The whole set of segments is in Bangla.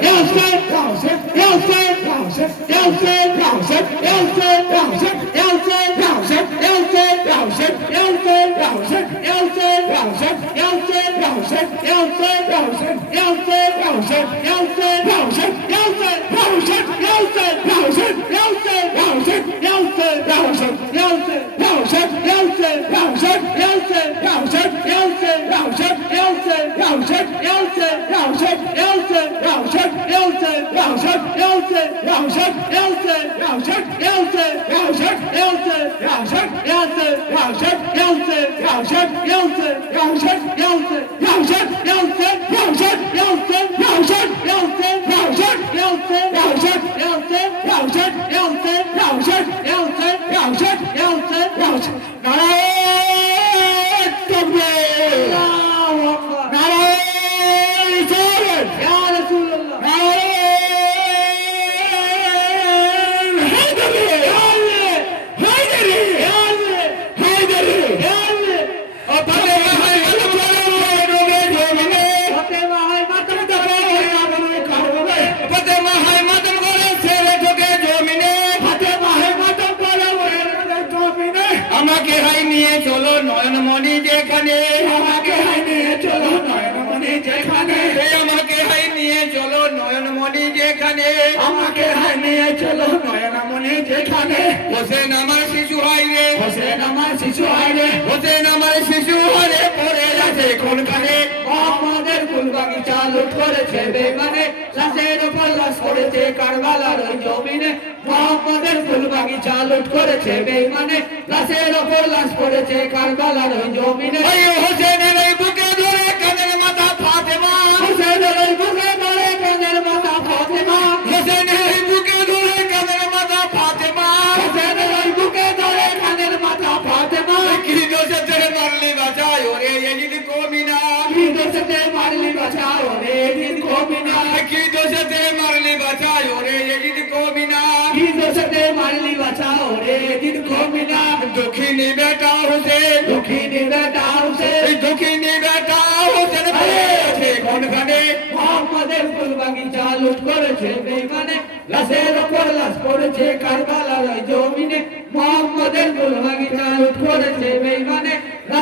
Rouse it, rouse it, rouse it, Nou, Hossain আমার শিশু রে হোসেন আমার শিশু আইরে হোসেন আমার শিশু হারে পড়ে আছে কোনখানে আমাদের ফুলবাগিচা লুট করেছে বেমানে লাশের উপর লাশ করেছে কারবালার ওই জমিনে। মোহাম্মদের ফুলবাগিচা লুট করেছে বেমানে লাশের উপর লাশ করেছে কারবালার ওই জমিনে। ওই দোষেতে মারলি বাঁচাও রে দিন কমিনা কি দোষে তেরে মারলি কি বাঁচাও রে দিন কমিনা দক্ষিণী বেটা হোসেন। দক্ষিণী বেটা হোসেন। দক্ষিণী বেটা হোসেন আছে কোনখানে মোহাম্মদের ফুল বাগিচা লুট করেছে বেইমানে লাশের ওপর লাশ পড়েছে কারবালার জমিনে। মোহাম্মদের ফুল বাগিচা লুট করেছে বেইমানে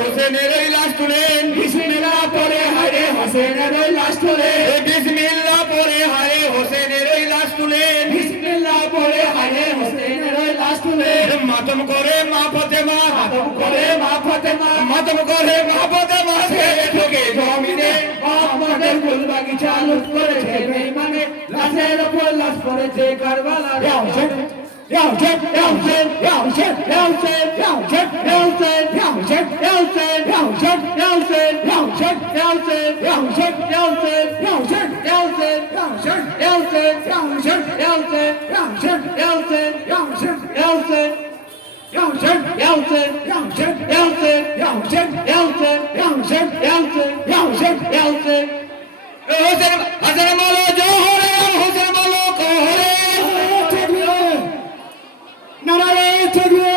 হোসেনের ওই এই বিসমিল্লাহ মাতম করে মা ফতেমা আদম করে মা ফাতেমা মাতম করে মা ফতেমা ছেড়ে ঢোকে জমিনে মোহাম্মদের ফুল বাগিচা লুট করেছে বেঈমানে লাশের উপর লাশ পড়েছে কারবালার Hossain Hasan Yalçın, Yalçın, Yalçın, Yalçın, Yalçın, Yalçın, Yalçın, Yalçın, Yalçın, Yalçın. Hazır, hazır malo, johore, hazır malo, kohore. Narare tekbir.